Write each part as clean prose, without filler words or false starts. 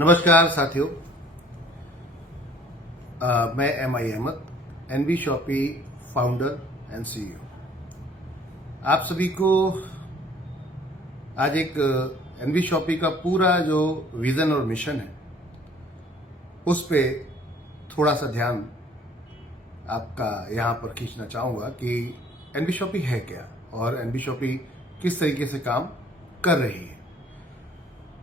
नमस्कार साथियों। मैं MI Ahmad, NB Shoppy founder and CEO। आप सभी को आज एक NB शॉपी का पूरा जो विजन और मिशन है उस पे थोड़ा सा ध्यान आपका यहाँ पर खींचना चाहूँगा कि NB शॉपी है क्या और NB शॉपी किस तरीके से काम कर रही है।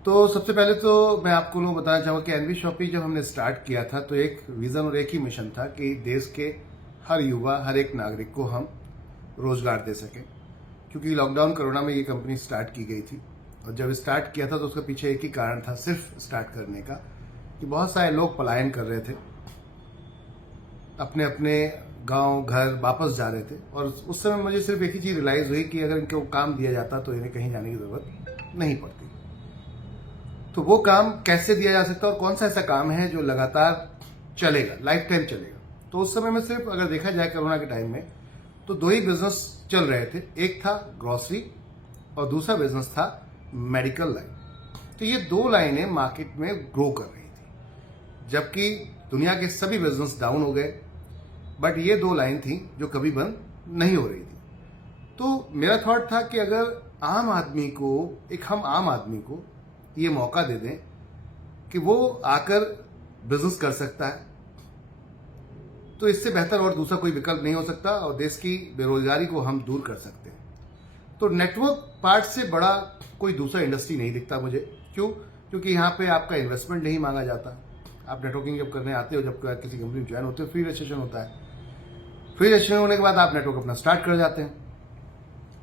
तो सबसे पहले तो मैं आपको लोग बताना चाहूँगा कि NB शॉपी जब हमने स्टार्ट किया था तो एक विज़न और एक ही मिशन था कि देश के हर युवा, हर एक नागरिक को हम रोजगार दे सकें। क्योंकि लॉकडाउन कोरोना में ये कंपनी स्टार्ट की गई थी और जब स्टार्ट किया था तो उसके पीछे एक ही कारण था सिर्फ स्टार्ट करने का कि बहुत सारे लोग पलायन कर रहे थे, अपने अपने गांव घर वापस जा रहे थे। और उस समय मुझे सिर्फ एक ही चीज़ रियलाइज़ हुई कि अगर इनको काम दिया जाता तो इन्हें कहीं जाने की ज़रूरत नहीं पड़ती। तो वो काम कैसे दिया जा सकता है और कौन सा ऐसा काम है जो लगातार चलेगा, लाइफ टाइम चलेगा। तो उस समय में सिर्फ अगर देखा जाए कोरोना के टाइम में तो दो ही बिजनेस चल रहे थे, एक था ग्रोसरी और दूसरा बिजनेस था मेडिकल लाइन। तो ये दो लाइनें मार्केट में ग्रो कर रही थी, जबकि दुनिया के सभी बिजनेस डाउन हो गए, बट ये दो लाइन थी जो कभी बंद नहीं हो रही थी। तो मेरा थॉट था कि अगर आम आदमी को, हम आम आदमी को ये मौका दे दें कि वो आकर बिजनेस कर सकता है, तो इससे बेहतर और दूसरा कोई विकल्प नहीं हो सकता और देश की बेरोजगारी को हम दूर कर सकते हैं। तो नेटवर्क पार्ट से बड़ा कोई दूसरा इंडस्ट्री नहीं दिखता मुझे। क्यों? क्योंकि यहाँ पे आपका इन्वेस्टमेंट नहीं मांगा जाता। आप नेटवर्किंग जब करने आते हो, जब किसी कंपनी में ज्वाइन होते हो, फ्री रजिस्ट्रेशन होता है। फ्री रजिस्ट्रेशन होने के बाद आप नेटवर्क अपना स्टार्ट कर जाते हैं।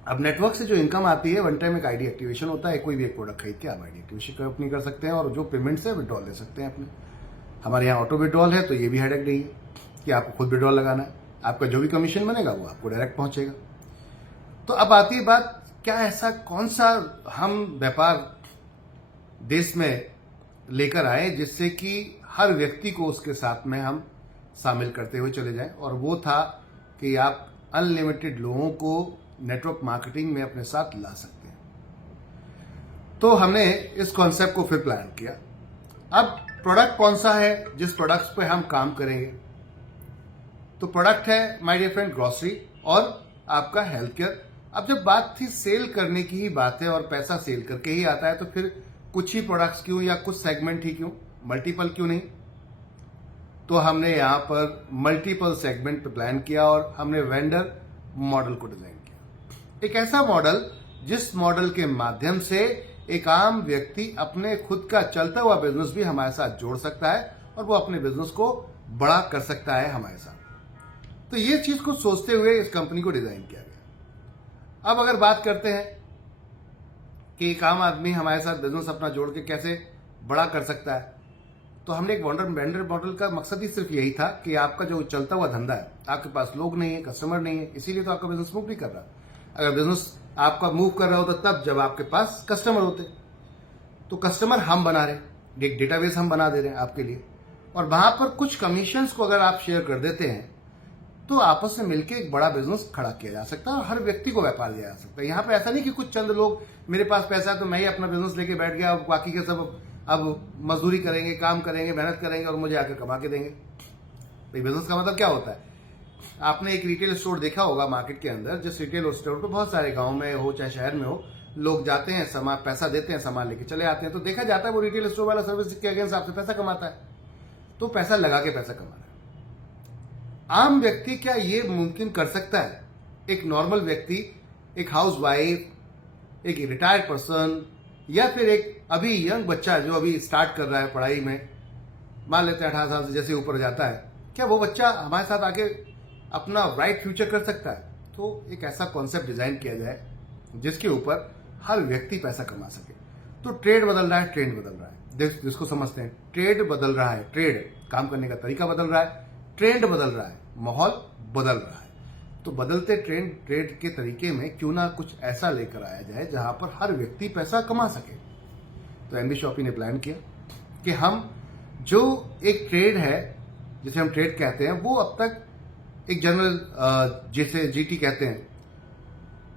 अब नेटवर्क से जो इनकम आती है, वन टाइम एक आईडी एक्टिवेशन होता है। कोई भी एक प्रोडक्ट खरीद के आप आईडी एक्टिवेशन अपनी कर सकते हैं और जो पेमेंट्स है विड्रॉल ले सकते हैं अपने। हमारे यहाँ ऑटो विड्रॉल है, तो ये भी हेडेक नहीं है कि आपको खुद विड्रॉल लगाना है। आपका जो भी कमीशन बनेगा वो आपको डायरेक्ट पहुंचेगा। तो अब आती है बात, क्या ऐसा कौन सा हम व्यापार देश में लेकर आए जिससे कि हर व्यक्ति को उसके साथ में हम शामिल करते हुए चले जाएं। और वो था कि आप अनलिमिटेड लोगों को नेटवर्क मार्केटिंग में अपने साथ ला सकते हैं। तो हमने इस कॉन्सेप्ट को फिर प्लान किया। अब प्रोडक्ट कौन सा है जिस प्रोडक्ट्स पे हम काम करेंगे? तो प्रोडक्ट है माय डियर फ्रेंड ग्रोसरी और आपका हेल्थ केयर। अब जब बात थी सेल करने की ही बात है और पैसा सेल करके ही आता है, तो फिर कुछ ही प्रोडक्ट्स क्यों या कुछ सेगमेंट ही क्यों, मल्टीपल क्यों नहीं? तो हमने यहां पर मल्टीपल सेगमेंट पे प्लान किया और हमने वेंडर मॉडल को डिजाइन किया। एक ऐसा मॉडल जिस मॉडल के माध्यम से एक आम व्यक्ति अपने खुद का चलता हुआ बिजनेस भी हमारे साथ जोड़ सकता है और वो अपने बिजनेस को बड़ा कर सकता है हमारे साथ। तो ये चीज को सोचते हुए इस कंपनी को डिजाइन किया गया। अब अगर बात करते हैं कि एक आम आदमी हमारे साथ बिजनेस अपना जोड़ के कैसे बड़ा कर सकता है, तो हमने एक वेंडर मॉडल का मकसद ही सिर्फ यही था कि आपका जो चलता हुआ धंधा है, आपके पास लोग नहीं है, कस्टमर नहीं है, इसीलिए तो आपका बिजनेस मूव नहीं कर रहा। अगर बिजनेस आपका मूव कर रहा होता तब जब आपके पास कस्टमर होते। तो कस्टमर हम बना रहे हैं, एक डेटाबेस हम बना दे रहे हैं आपके लिए, और वहां पर कुछ कमीशंस को अगर आप शेयर कर देते हैं तो आपस में मिलकर एक बड़ा बिजनेस खड़ा किया जा सकता है और हर व्यक्ति को व्यापार दिया जा सकता है। यहाँ पे ऐसा नहीं कि कुछ चंद लोग, मेरे पास पैसा है तो मैं ही अपना बिजनेस लेके बैठ गया, बाकी के सब अब मजदूरी करेंगे, काम करेंगे, मेहनत करेंगे और मुझे आकर कमा के देंगे। तो बिजनेस का मतलब क्या होता है? आपने एक रिटेल स्टोर देखा होगा मार्केट के अंदर, जिस रिटेल स्टोर पे बहुत सारे गांव में हो चाहे शहर में हो, लोग जाते हैं, सामान पैसा देते हैं, सामान लेके चले आते हैं। तो देखा जाता है वो रिटेल स्टोर वाला सर्विस के अगेंस्ट आपसे पैसा कमाता है, तो पैसा लगा के पैसा कमा रहा है। आम व्यक्ति क्या ये मुमकिन कर सकता है? एक नॉर्मल व्यक्ति, एक हाउस वाइफ, एक रिटायर्ड पर्सन या फिर एक अभी यंग बच्चा जो अभी स्टार्ट कर रहा है पढ़ाई में, मान लेते हैं 18 साल से जैसे ऊपर जाता है, क्या वो बच्चा हमारे साथ आके अपना ब्राइट फ्यूचर कर सकता है? तो एक ऐसा कॉन्सेप्ट डिजाइन किया जाए जिसके ऊपर हर व्यक्ति पैसा कमा सके। तो ट्रेड बदल रहा है, ट्रेंड बदल रहा है, जिसको समझते हैं ट्रेड बदल रहा है, ट्रेड काम करने का तरीका बदल रहा है, ट्रेंड बदल रहा है, माहौल बदल रहा है। तो बदलते ट्रेड के तरीके में क्यों ना कुछ ऐसा लेकर आया जाए जहां पर हर व्यक्ति पैसा कमा सके। तो NB शॉपी ने प्लान किया कि हम जो एक ट्रेड है जिसे हम ट्रेड कहते हैं, वो अब तक एक जनरल, जिसे GT कहते हैं,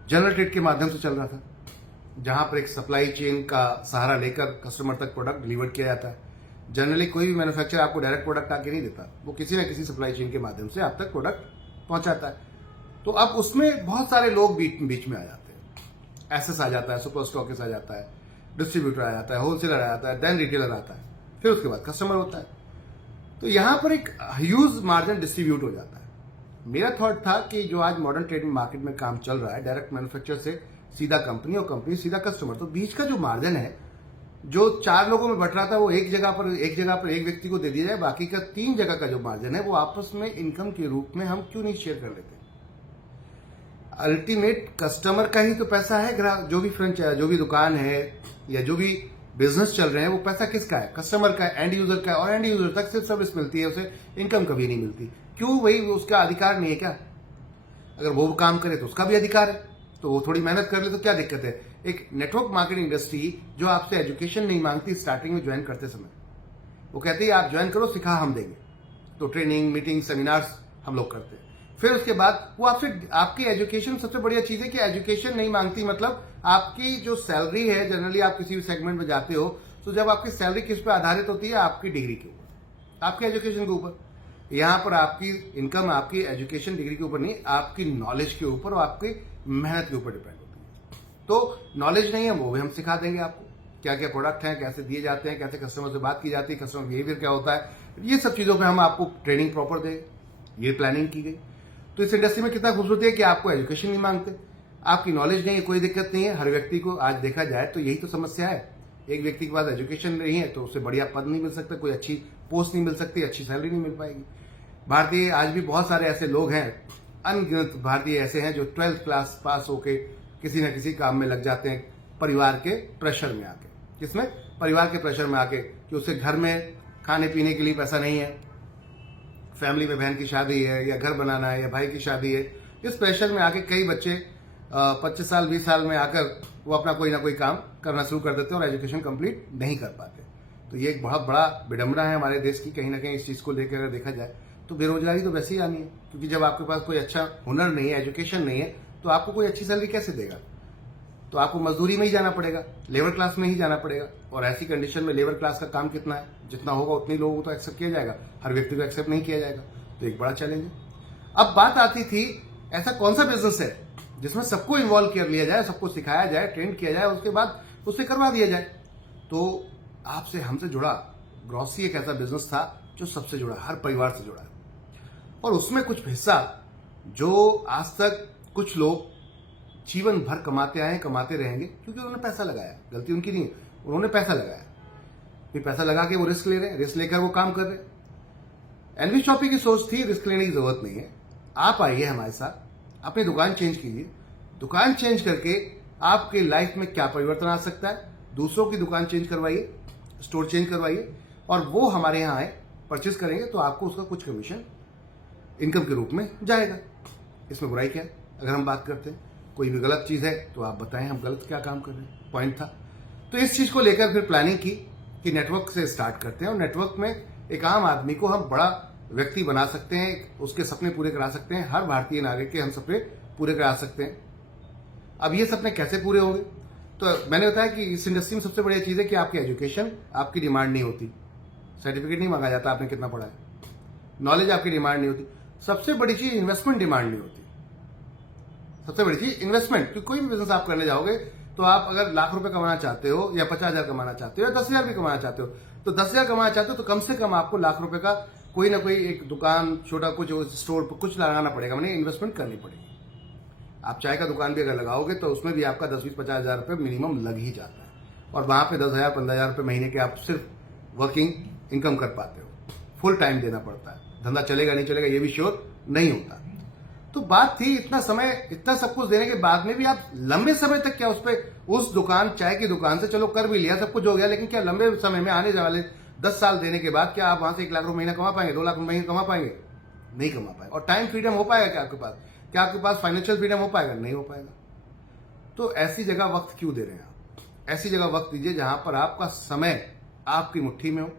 जनरल ट्रेड के माध्यम से चल रहा था, जहां पर एक सप्लाई चेन का सहारा लेकर कस्टमर तक प्रोडक्ट डिलीवर किया जाता है। जनरली कोई भी मैन्युफैक्चरर आपको डायरेक्ट प्रोडक्ट आके नहीं देता, वो किसी ना किसी सप्लाई चेन के माध्यम से आप तक प्रोडक्ट पहुंचाता है। तो अब उसमें बहुत सारे लोग बीच में आ जाते हैं। एसएस आ जाता है, सुपर स्टॉकिस्ट आ जाता है, डिस्ट्रीब्यूटर आ जाता है, होलसेलर आ जाता है, देन रिटेलर आता है, फिर उसके बाद कस्टमर होता है। तो यहां पर एक ह्यूज मार्जिन डिस्ट्रीब्यूट हो जाता है। मेरा थॉट था कि जो आज मॉडर्न ट्रेडिंग मार्केट में काम चल रहा है, डायरेक्ट मैन्युफैक्चरर से सीधा कंपनी और कंपनी सीधा कस्टमर, तो बीच का जो मार्जिन है जो 4 लोगों में बट रहा था वो एक जगह पर एक व्यक्ति को दे दिया जाए, बाकी का 3 जगह का जो मार्जिन है वो आपस में इनकम के रूप में हम क्यों नहीं शेयर कर लेते। अल्टीमेट कस्टमर का ही तो पैसा है, ग्राहक जो भी फ्रेंचाइज, जो भी दुकान है या जो भी बिजनेस चल रहे हैं, वो पैसा किसका है? कस्टमर का है, एंड यूजर का है। और एंड यूजर तक सिर्फ सर्विस मिलती है, उसे इनकम कभी नहीं मिलती। क्यों? वही उसका अधिकार नहीं है क्या? अगर वो काम करे तो उसका भी अधिकार है, तो वो थोड़ी मेहनत कर ले तो क्या दिक्कत है? एक नेटवर्क मार्केटिंग इंडस्ट्री जो आपसे एजुकेशन नहीं मांगती स्टार्टिंग में ज्वाइन करते समय, वो कहती है आप ज्वाइन करो, सिखा हम देंगे। तो ट्रेनिंग, मीटिंग, सेमिनार्स हम लोग करते हैं। फिर उसके बाद वो आपसे, आपकी एजुकेशन, सबसे बढ़िया चीज है कि एजुकेशन नहीं मांगती, मतलब आपकी जो सैलरी है, जनरली आप किसी भी सेगमेंट में जाते हो तो जब आपकी सैलरी किस पे आधारित होती है? आपकी डिग्री के ऊपर, आपकी एजुकेशन के ऊपर। यहां पर आपकी इनकम आपकी एजुकेशन डिग्री के ऊपर नहीं, आपकी नॉलेज के ऊपर और आपकी मेहनत के ऊपर डिपेंड होती है। तो नॉलेज नहीं है, वो भी हम सिखा देंगे आपको, क्या क्या प्रोडक्ट हैं, कैसे दिए जाते हैं, कैसे कस्टमर से बात की जाती है, कस्टमर बिहेवियर क्या होता है, ये सब चीजों पर हम आपको ट्रेनिंग प्रॉपर दें, ये प्लानिंग की गई। तो इस इंडस्ट्री में कितना खूबसूरती है कि आपको एजुकेशन नहीं मांगते, आपकी नॉलेज नहीं है, कोई दिक्कत नहीं है। हर व्यक्ति को आज देखा जाए तो यही तो समस्या है, एक व्यक्ति के पास एजुकेशन नहीं है तो उसे बढ़िया पद नहीं मिल सकता, कोई अच्छी पोस्ट नहीं मिल सकती, अच्छी सैलरी नहीं मिल पाएगी। भारतीय आज भी बहुत सारे ऐसे लोग हैं, अनगिनत भारतीय ऐसे हैं जो 12th क्लास पास होके किसी न किसी काम में लग जाते हैं, परिवार के प्रेशर में आके। किसमें? परिवार के प्रेशर में आके, कि उसे घर में खाने पीने के लिए पैसा नहीं है, फैमिली में बहन की शादी है या घर बनाना है या भाई की शादी है, इस प्रेशर में आके कई बच्चे 25 साल 20 साल में आकर वो अपना कोई ना कोई काम करना शुरू कर देते हैं और एजुकेशन कंप्लीट नहीं कर पाते। तो ये एक बहुत बड़ा विडंबना है हमारे देश की, कहीं ना कहीं इस चीज को लेकर अगर देखा जाए तो बेरोजगारी तो वैसे ही आनी है, क्योंकि जब आपके पास कोई अच्छा हुनर नहीं है, एजुकेशन नहीं है, तो आपको कोई अच्छी सैलरी कैसे देगा? तो आपको मजदूरी में ही जाना पड़ेगा, लेबर क्लास में ही जाना पड़ेगा। और ऐसी कंडीशन में लेबर क्लास का काम कितना है? जितना होगा उतने लोगों को तो एक्सेप्ट किया जाएगा, हर व्यक्ति को एक्सेप्ट नहीं किया जाएगा। तो एक बड़ा चैलेंज है। अब बात आती थी, ऐसा कौन सा बिजनेस है जिसमें सबको इन्वॉल्व कर लिया जाए, सबको सिखाया जाए, ट्रेन किया जाए, उसके बाद उससे करवा दिया जाए। तो आपसे, हमसे जुड़ा ग्रॉसरी एक ऐसा बिजनेस था जो सबसे जुड़ा, हर परिवार से जुड़ा है। और उसमें कुछ हिस्सा जो आज तक कुछ लोग जीवन भर कमाते आए, कमाते रहेंगे, क्योंकि उन्होंने पैसा लगाया। गलती उनकी नहीं है, उन्होंने पैसा लगाया। फिर पैसा लगा के वो रिस्क ले रहे हैं, रिस्क लेकर वो काम कर रहे हैं। एनवी शॉपी की सोच थी रिस्क लेने की जरूरत नहीं है, आप आइए हमारे साथ, अपनी दुकान चेंज कीजिए। दुकान चेंज करके आपके लाइफ में क्या परिवर्तन आ सकता है, दूसरों की दुकान चेंज करवाइए, स्टोर चेंज करवाइए, और वो हमारे यहाँ आए, परचेज करेंगे तो आपको उसका कुछ कमीशन इनकम के रूप में जाएगा। इसमें बुराई क्या है? अगर हम बात करते हैं कोई भी गलत चीज है तो आप बताएं, हम गलत क्या काम कर रहे हैं, पॉइंट था। तो इस चीज को लेकर फिर प्लानिंग की कि नेटवर्क से स्टार्ट करते हैं, और नेटवर्क में एक आम आदमी को हम बड़ा व्यक्ति बना सकते हैं, उसके सपने पूरे करा सकते हैं। हर भारतीय नागरिक के हम सपने पूरे करा सकते हैं। अब ये सपने कैसे पूरे होंगे? तो मैंने बताया कि इस इंडस्ट्री में सबसे बढ़िया चीज है कि आपकी एजुकेशन आपकी डिमांड नहीं होती, सर्टिफिकेट नहीं मांगा जाता आपने कितना पढ़ा है, नॉलेज आपकी डिमांड नहीं होती। सबसे बड़ी चीज इन्वेस्टमेंट डिमांड नहीं होती, सबसे बड़ी चीज इन्वेस्टमेंट। क्योंकि कोई भी बिजनेस आप करने जाओगे तो आप अगर लाख रुपए कमाना चाहते हो या 50,000 कमाना चाहते हो या 10,000 भी कमाना चाहते हो, तो 10,000 कमाना चाहते हो तो कम से कम आपको लाख रुपए का कोई ना कोई एक दुकान, छोटा कुछ स्टोर पर कुछ लगाना पड़ेगा, मैंने इन्वेस्टमेंट करनी पड़ेगी। आप चाय का दुकान भी अगर लगाओगे तो उसमें भी आपका 10-20-50 हजार रुपये मिनिमम लग ही जाता है, और वहां पे 10,000-15,000 रुपये महीने के आप सिर्फ वर्किंग इनकम कर पाते हो। फुल टाइम देना पड़ता है, धंधा चलेगा नहीं चलेगा ये भी श्योर नहीं होता। तो बात थी इतना समय, इतना सब कुछ देने के बाद में भी आप लंबे समय तक क्या उस दुकान, चाय की दुकान से चलो कर भी लिया, सब कुछ हो गया, लेकिन क्या लंबे समय में आने वाले 10 साल देने के बाद क्या आप वहां से 1 लाख रुपए महीना कमा पाएंगे, 2 लाख रुपए महीना कमा पाएंगे? नहीं कमा पाएंगे। और टाइम फ्रीडम हो पाएगा क्या आपके पास? क्या आपके पास फाइनेंशियल फ्रीडम हो पाएगा? नहीं हो पाएगा। तो ऐसी जगह वक्त क्यों दे रहे हैं आप? ऐसी जगह वक्त दीजिए जहां पर आपका समय आपकी मुट्ठी में हो।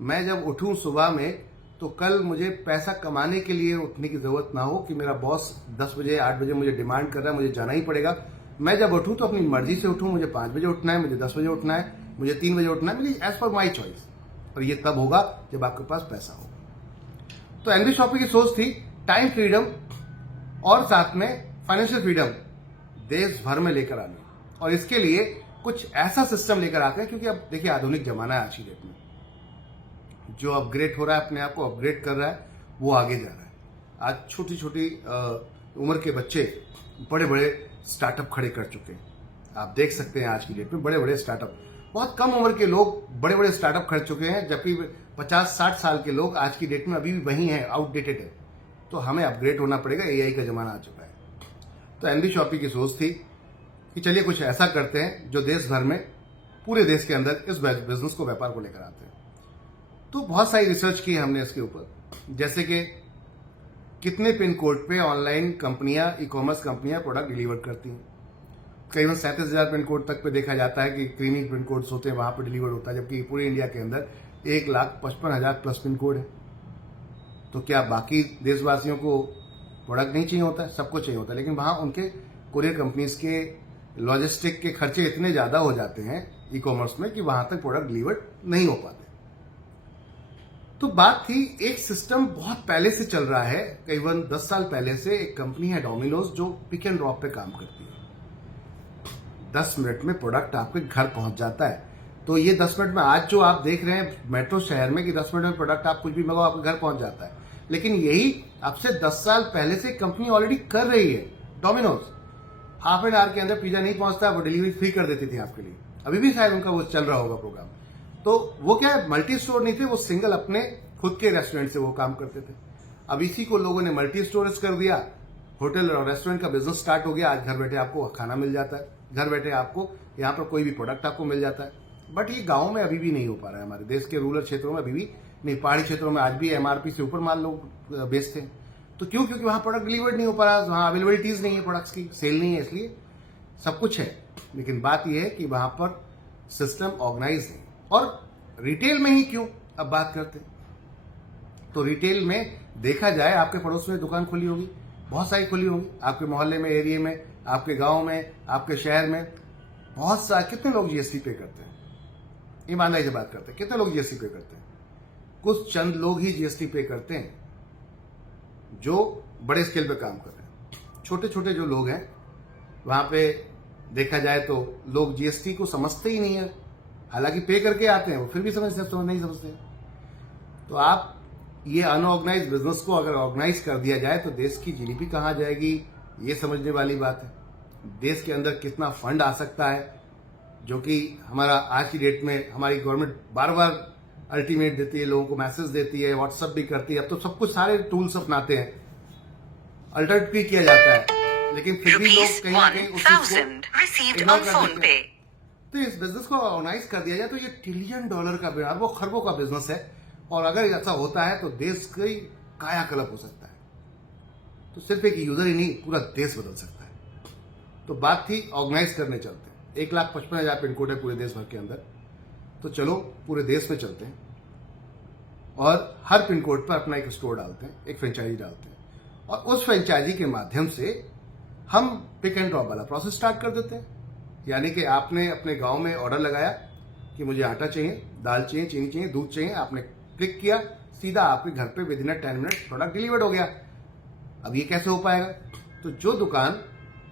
मैं जब उठूं सुबह में तो कल मुझे पैसा कमाने के लिए उठने की जरूरत ना हो कि मेरा बॉस 10 बजे 8 बजे मुझे डिमांड कर रहा है, मुझे जाना ही पड़ेगा। मैं जब उठूं तो अपनी मर्जी से उठूं, मुझे 5 बजे उठना है, मुझे 10 बजे उठना है, मुझे 3 बजे उठना है, मुझे एज पर माई चॉइस। और ये तब होगा जब आपके पास पैसा होगा। तो एनबी शॉपी की सोच थी टाइम फ्रीडम और साथ में फाइनेंशियल फ्रीडम देश भर में लेकर आनी, और इसके लिए कुछ ऐसा सिस्टम लेकर आते हैं, क्योंकि अब देखिए आधुनिक जमाना है आज की डेट में, जो अपग्रेड हो रहा है, अपने आप को अपग्रेड कर रहा है, वो आगे जा रहा है। आज छोटी छोटी उम्र के बच्चे बड़े बड़े स्टार्टअप खड़े कर चुके हैं। आप देख सकते हैं आज की डेट में बड़े बड़े स्टार्टअप, बहुत कम उम्र के लोग बड़े बड़े स्टार्टअप कर चुके हैं, जबकि 50-60 साल के लोग आज की डेट में अभी भी वही हैं, आउटडेटेड है। तो हमें अपग्रेड होना पड़ेगा, एआई का जमाना आ चुका है। तो एनबी शॉपी की सोच थी कि चलिए कुछ ऐसा करते हैं जो देश भर में, पूरे देश के अंदर इस बिजनेस को, व्यापार को लेकर आते हैं। तो बहुत सारी रिसर्च की हमने इसके ऊपर, जैसे कि कितने पिन कोड पे ऑनलाइन कंपनियां, ई कॉमर्स कंपनियां प्रोडक्ट डिलीवर करती हैं। करीबन 37,000 पिन कोड तक पे देखा जाता है कि क्रीमी पिन कोड्स होते हैं, वहां पे डिलीवर होता है, जबकि पूरे इंडिया के अंदर 1,55,000 प्लस पिन कोड है। तो क्या बाकी देशवासियों को प्रोडक्ट नहीं चाहिए होता है? सबको चाहिए होता है, लेकिन वहां उनके कोरियर कंपनीज के लॉजिस्टिक के खर्चे इतने ज्यादा हो जाते हैं ई कॉमर्स में कि वहां तक प्रोडक्ट डिलीवर नहीं हो पाते। तो बात थी, एक सिस्टम बहुत पहले से चल रहा है, करीबन 10 साल पहले से एक कंपनी है डोमिनोज, जो पिक एंड ड्रॉप पे काम करती है। 10 मिनट में प्रोडक्ट आपके घर पहुंच जाता है। तो ये 10 मिनट में आज जो आप देख रहे हैं मेट्रो शहर में कि 10 मिनट में प्रोडक्ट आप कुछ भी मंगाओ आपके घर पहुंच जाता है, लेकिन यही अब से 10 साल पहले से कंपनी ऑलरेडी कर रही है। डोमिनोज हाफ एन आवर के अंदर पिज्जा नहीं पहुंचता, वो डिलीवरी फ्री कर देती थी आपके लिए। अभी भी शायद उनका वो चल रहा होगा प्रोग्राम। तो वो क्या है, मल्टी स्टोर नहीं थे, वो सिंगल अपने खुद के रेस्टोरेंट से वो काम करते थे। अब इसी को लोगों ने मल्टी स्टोरेज कर दिया, होटल और रेस्टोरेंट का बिजनेस स्टार्ट हो गया। आज घर बैठे आपको खाना मिल जाता है, घर बैठे आपको यहाँ पर कोई भी प्रोडक्ट आपको मिल जाता है। बट ये गांव में अभी भी नहीं हो पा रहा है, हमारे देश के रूरल क्षेत्रों में अभी भी नहीं, पहाड़ी क्षेत्रों में आज भी एमआरपी से ऊपर माल लोग बेचते हैं। तो क्यों? क्योंकि वहां प्रोडक्ट डिलीवर्ड नहीं हो पा रहा, वहां अवेलेबिलिटीज नहीं है, प्रोडक्ट्स की सेल नहीं है, इसलिए सब कुछ है, लेकिन बात यह है कि वहां पर सिस्टम ऑर्गेनाइज नहीं। और रिटेल में ही क्यों अब बात करते हैं, तो रिटेल में देखा जाए आपके पड़ोस में दुकान खुली होगी, बहुत सारी खुली होगी, आपके मोहल्ले में, एरिया में, आपके गांव में, आपके शहर में बहुत सारे। कितने लोग जीएसटी पे करते हैं? ईमानदारी से बात करते हैं, कितने लोग जीएसटी पे करते हैं? कुछ चंद लोग ही जीएसटी पे करते हैं जो बड़े स्केल पे काम कर रहे हैं। छोटे छोटे जो लोग हैं वहां पे देखा जाए तो लोग जीएसटी को समझते ही नहीं है, हालांकि पे करके आते हैं, वो फिर भी नहीं समझते। तो आप ये अनऑर्गेनाइज बिजनेस को अगर ऑर्गेनाइज कर दिया जाए तो देश की जीडीपी कहां जाएगी, ये समझने वाली बात है। देश के अंदर कितना फंड आ सकता है, जो कि हमारा आज की डेट में हमारी गवर्नमेंट बार बार अल्टीमेट देती है, लोगों को मैसेज देती है, व्हाट्सएप भी करती है। अब तो सब कुछ सारे टूल्स अपनाते हैं, अलर्ट भी किया जाता है, लेकिन फिर भी लोग कहीं ना कहीं उस चीज को इग्नोर कर देते हैं। तो इस बिजनेस को ऑर्गेनाइज कर दिया जाए तो ये $1 ट्रिलियन का बिना वो खरबों का बिजनेस है, और अगर ऐसा होता है तो देश की कायाकल्प हो सकता है। तो सिर्फ एक यूजर ही नहीं, पूरा देश बदल सकता है। तो बात थी ऑर्गेनाइज करने चलते हैं। 1,55,000 पिन कोड है पूरे देश भर के अंदर, तो चलो पूरे देश में चलते हैं और हर पिन कोड पर अपना एक स्टोर डालते हैं, एक फ्रेंचाइजी डालते हैं, और उस फ्रेंचाइजी के माध्यम से हम पिक एंड ड्रॉप वाला प्रोसेस स्टार्ट कर देते हैं। यानी कि आपने अपने गांव में ऑर्डर लगाया कि मुझे आटा चाहिए, दाल चाहिए, चीनी चाहिए, दूध चाहिए, आपने क्लिक किया, सीधा आपके घर पे with in 10 minute product delivered हो गया। अब ये कैसे हो पाएगा? तो जो दुकान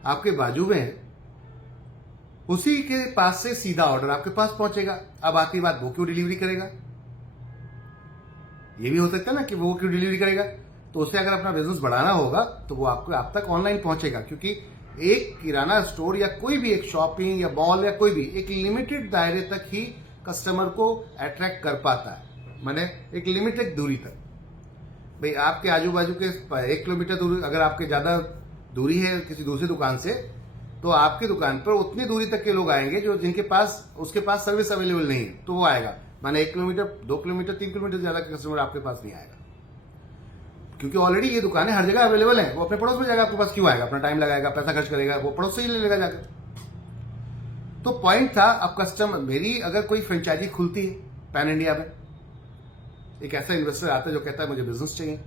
आपके बाजू में है उसी के पास से सीधा ऑर्डर आपके पास पहुंचेगा। अब आती बात, वो क्यों डिलीवरी करेगा? ये भी हो सकता है ना कि वो क्यों डिलीवरी करेगा। तो उसे अगर अपना बिजनेस बढ़ाना होगा तो वो आपको आप तक ऑनलाइन पहुंचेगा, क्योंकि एक किराना स्टोर या कोई भी एक शॉपिंग या मॉल या कोई भी एक लिमिटेड दायरे तक ही कस्टमर को अट्रैक्ट कर पाता है, माने एक लिमिटेड दूरी तक। भाई आपके आजू बाजू के 1 किलोमीटर दूरी, अगर आपके ज्यादा दूरी है किसी दूसरी दुकान से, तो आपकी दुकान पर उतनी दूरी तक के लोग आएंगे जो जिनके पास उसके पास सर्विस अवेलेबल नहीं है, तो वो आएगा। माने 1 किलोमीटर, 2 किलोमीटर, 3 किलोमीटर ज्यादा कस्टमर आपके पास नहीं आएगा, क्योंकि ऑलरेडी ये दुकानें हर जगह अवेलेबल है। वो अपने पड़ोस में जाएगा, आपके पास क्यों आएगा? अपना टाइम लगाएगा, पैसा खर्च करेगा, वो पड़ोस से ही ले लेगा जाकर। तो पॉइंट था, अब कस्टमर, मेरी अगर कोई फ्रेंचाइजी खुलती है पैन इंडिया में, एक ऐसा इन्वेस्टर आता है जो कहता है मुझे बिजनेस चाहिए,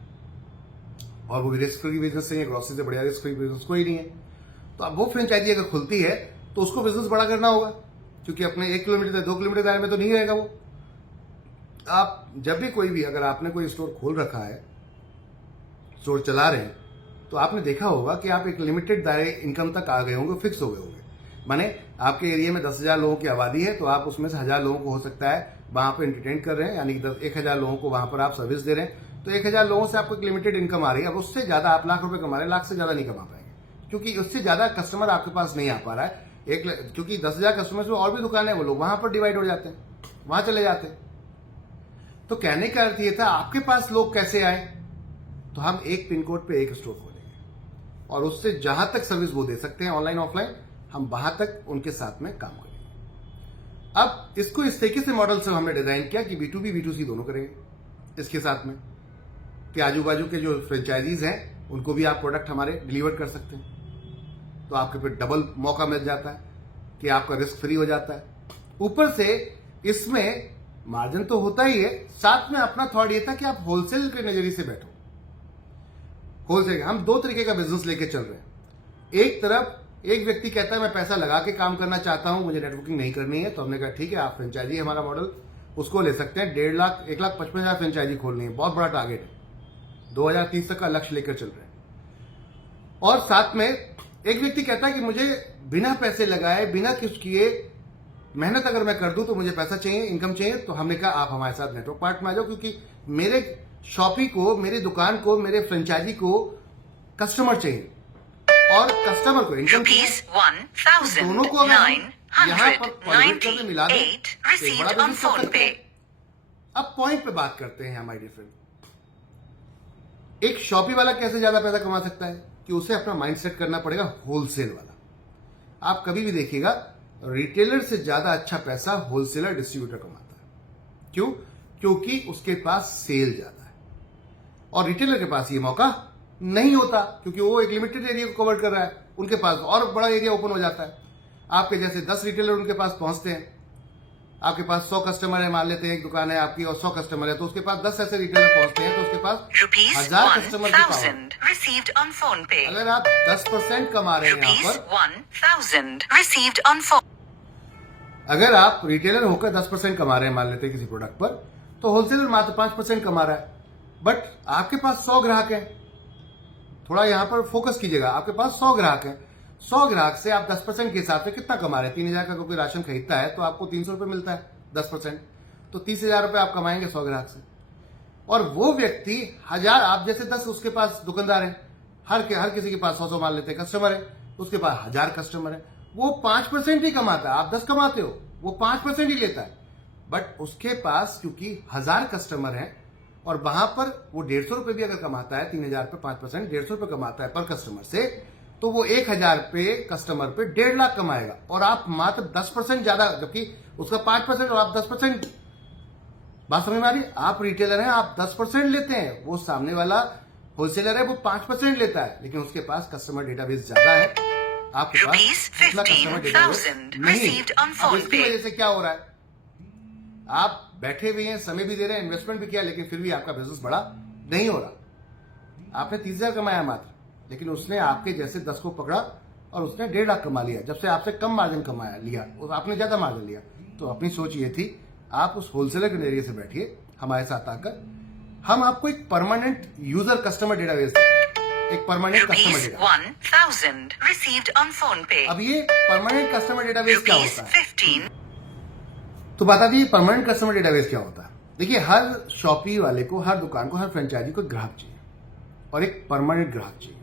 और वो भी रिस्क फ्री बिजनेस चाहिए, ग्रोसरी से बढ़िया रिस्क फ्री बिजनेस कोई नहीं है। तो अब वो फ्रेंचाइजी अगर खुलती है तो उसको बिजनेस बड़ा करना होगा, क्योंकि अपने 1 किलोमीटर 2 किलोमीटर दायरे में तो नहीं रहेगा वो। आप जब भी कोई भी, अगर आपने कोई स्टोर खोल रखा है, स्टोर चला रहे हैं, तो आपने देखा होगा कि आप एक लिमिटेड दायरे इनकम तक आ गए होंगे, फिक्स हो गए होंगे। माने आपके एरिया में 10,000 लोगों की आबादी है, तो आप उसमें से 1,000 लोगों को हो सकता है वहां पर एंटरटेन कर रहे हैं, यानी 1,000 लोगों को वहां पर आप सर्विस दे रहे हैं, तो 1,000 लोगों से आपको एक लिमिटेड इनकम आ रही है। अब उससे ज्यादा आप लाख रुपए कमा रहे हैं, लाख से ज्यादा नहीं कमा पाएंगे, क्योंकि उससे ज्यादा कस्टमर आपके पास नहीं आ पा रहा है। क्योंकि 10,000 कस्टमर में और भी दुकानें हैं, वो लोग वहां पर डिवाइड हो जाते हैं, वहां चले जाते हैं। तो कहने का अर्थ ये था, आपके पास लोग कैसे आए, तो हम एक पिन कोड पे एक स्टोर खोलेंगे और उससे जहां तक सर्विस वो दे सकते हैं ऑनलाइन ऑफलाइन, हम वहां तक उनके साथ में काम करेंगे। अब इसको इस तरीके से मॉडल से हमने डिजाइन किया कि B2B B2C दोनों करेंगे इसके साथ में, कि आजू बाजू के जो फ्रेंचाइजीज हैं उनको भी आप प्रोडक्ट हमारे डिलीवर कर सकते हैं, तो आपके फिर डबल मौका मिल जाता है कि आपका रिस्क फ्री हो जाता है। ऊपर से इसमें मार्जिन तो होता ही है, साथ में अपना थॉट ये था कि आप होलसेल के नजरिए से बैठो। होलसेल हम दो तरीके का बिजनेस लेके चल रहे हैं। एक तरफ एक व्यक्ति कहता है मैं पैसा लगा के काम करना चाहता हूं, मुझे नेटवर्किंग नहीं करनी है, तो हमने कहा ठीक है, आप फ्रेंचाइजी हमारा मॉडल उसको ले सकते हैं। 1.5 लाख 1,55,000 फ्रेंचाइजी खोलनी है, बहुत बड़ा टारगेट है, 2030 तक का लक्ष्य लेकर चल रहे हैं। और साथ में एक व्यक्ति कहता है कि मुझे बिना पैसे लगाए, बिना कुछ किए मेहनत अगर मैं कर दूं तो मुझे पैसा चाहिए, इनकम चाहिए। तो हमने कहा आप हमारे साथ नेटवर्क पार्ट में आ जाओ, क्योंकि मेरे शॉपी को, मेरी दुकान को, मेरे फ्रेंचाइजी को कस्टमर चाहिए और कस्टमर को इनकम चाहिए। दोनों को अगर यहाँ पर कन्वर्ट करके मिला दें तो एक बड़ा बिजनेस कर सकते हैं। अब पॉइंट पे बात करते हैं हमारी डिफरेंट। एक शॉपी वाला कैसे ज्यादा पैसा कमा सकता है, कि उसे अपना माइंड सेट करना पड़ेगा होलसेल वाला। आप कभी भी देखिएगा, रिटेलर से ज्यादा अच्छा पैसा होलसेलर डिस्ट्रीब्यूटर कमाता है। क्यों? क्योंकि उसके पास सेल ज्यादा है और रिटेलर के पास ये मौका नहीं होता, क्योंकि वो एक लिमिटेड एरिया को कवर कर रहा है, उनके पास और बड़ा एरिया ओपन हो जाता है। आपके जैसे 10 रिटेलर उनके पास पहुंचते हैं, आपके पास 100 कस्टमर है, मान लेते हैं एक दुकान है आपकी और 100 कस्टमर है, तो उसके पास 10 ऐसे रिटेलर पहुंचते हैं, तो उसके पास 1,000 कस्टमर की पावर। अगर आप 10% कमा रहे हैं यहाँ पर, अगर आप रिटेलर होकर 10% कमा रहे हैं मान लेते हैं किसी प्रोडक्ट पर, तो होलसेलर मात्र 5% कमा रहा है। बट आपके पास 100 ग्राहक हैं, थोड़ा यहां पर फोकस कीजिएगा, आपके पास 100 ग्राहक हैं, 100 ग्राहक से आप 10% के हिसाब से कितना कमा रहे हैं? 3,000 का कोई राशन खरीदता है तो आपको 300 रुपए मिलता है 10%, तो 30,000 रुपए आप कमाएंगे 100 ग्राहक से। और वो व्यक्ति 1,000, आप जैसे 10 उसके पास दुकानदार है, हर किसी के पास 100 मान लेते हैं कस्टमर है, उसके पास 1,000 कस्टमर है, वो 5% ही कमाता है। आप 10 कमाते हो, वो 5% ही लेता है। बट उसके पास क्योंकि 1,000 कस्टमर है और वहां पर वो 150 रुपए भी अगर कमाता है, 3,000 पे 5%, 150 रुपए कमाता है पर कस्टमर से, तो वो 1,000 पे कस्टमर पे 1.5 लाख कमाएगा। और आप मात्र 10% ज्यादा, जबकि उसका 5% और आप 10%। बात समझ में आ रही? आप रिटेलर हैं, आप 10% लेते हैं, वो सामने वाला होलसेलर है वो 5% लेता है, लेकिन उसके पास कस्टमर डेटाबेस ज्यादा है, आपके पास इतना कस्टमर डेटाबेस नहीं। अब इसकी वजह से क्या हो रहा है, आप बैठे हुए हैं, समय भी दे रहे हैं, इन्वेस्टमेंट भी किया, लेकिन फिर भी आपका बिजनेस बड़ा नहीं हो रहा। आपने 30,000 कमाया मात्र, लेकिन उसने आपके जैसे 10 को पकड़ा और उसने 1.5 लाख कमा लिया, जब से आपसे कम मार्जिन कमाया लिया और आपने ज्यादा मार्जिन लिया। तो अपनी सोच ये थी, आप उस होलसेलर के नजरिए से बैठिए हमारे साथ आकर, हम आपको एक परमानेंट यूजर कस्टमर डेटाबेस देंगे, एक परमानेंट कस्टमर डेटाबेस। अब ये परमानेंट कस्टमर डेटाबेस क्या होता है, तो बता दीजिए परमानेंट कस्टमर डेटाबेस क्या होता है। देखिए, हर शॉपी वाले को, हर दुकान को, हर फ्रेंचाइजी को ग्राहक चाहिए और एक परमानेंट ग्राहक चाहिए,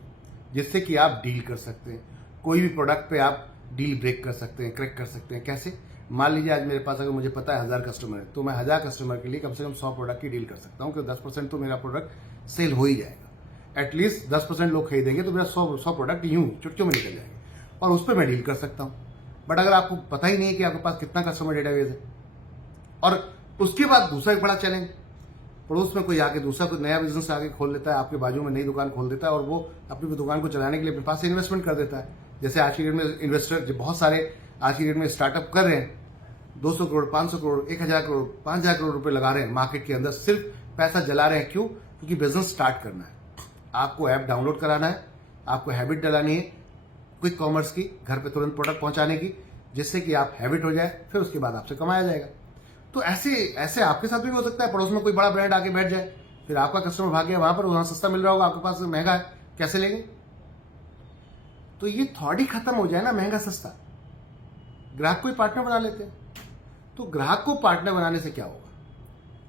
जिससे कि आप डील कर सकते हैं, कोई भी प्रोडक्ट पे आप डील ब्रेक कर सकते हैं, क्रैक कर सकते हैं। कैसे? मान लीजिए आज मेरे पास अगर मुझे पता है 1,000 कस्टमर है, तो मैं 1,000 कस्टमर के लिए कम से कम 100 प्रोडक्ट की डील कर सकता हूँ, क्योंकि 10% तो मेरा प्रोडक्ट सेल हो ही जाएगा। एटलीस्ट 10% लोग खरीदेंगे तो मेरा 100 प्रोडक्ट यूं चुटकियों में निकल जाएंगे और उस पर मैं डील कर सकता हूँ। बट अगर आपको पता ही नहीं है कि आपके पास कितना कस्टमर डेटाबेस है, और उसके बाद दूसरा एक बड़ा चैलेंज, पड़ोस में कोई आके दूसरा कोई नया बिजनेस आके खोल लेता है, आपके बाजू में नई दुकान खोल देता है और वो अपनी दुकान को चलाने के लिए अपने पास से इन्वेस्टमेंट कर देता है। जैसे आज की डेट में इन्वेस्टर जो बहुत सारे आज की डेट में स्टार्टअप कर रहे हैं, 200 करोड़, 500 करोड़, 1,000 करोड़, 5,000 करोड़ रुपए लगा रहे हैं मार्केट के अंदर, सिर्फ पैसा जला रहे हैं। क्यों? क्योंकि बिजनेस स्टार्ट करना है, आपको ऐप डाउनलोड कराना है, आपको हैबिट डलानी है क्विक कॉमर्स की, घर पे तुरंत प्रोडक्ट पहुंचाने की, जिससे कि आप हैबिट हो जाए, फिर उसके बाद आपसे कमाया जाएगा। तो ऐसे ऐसे आपके साथ भी हो सकता है, पड़ोस में कोई बड़ा ब्रांड आके बैठ जाए, फिर आपका कस्टमर भाग गया वहां पर, वहां सस्ता मिल रहा होगा, आपके पास महंगा है, कैसे लेंगे? तो ये थॉट ही खत्म हो जाए ना, महंगा सस्ता, ग्राहक को ही पार्टनर बना लेते हैं। तो ग्राहक को पार्टनर बनाने से क्या होगा?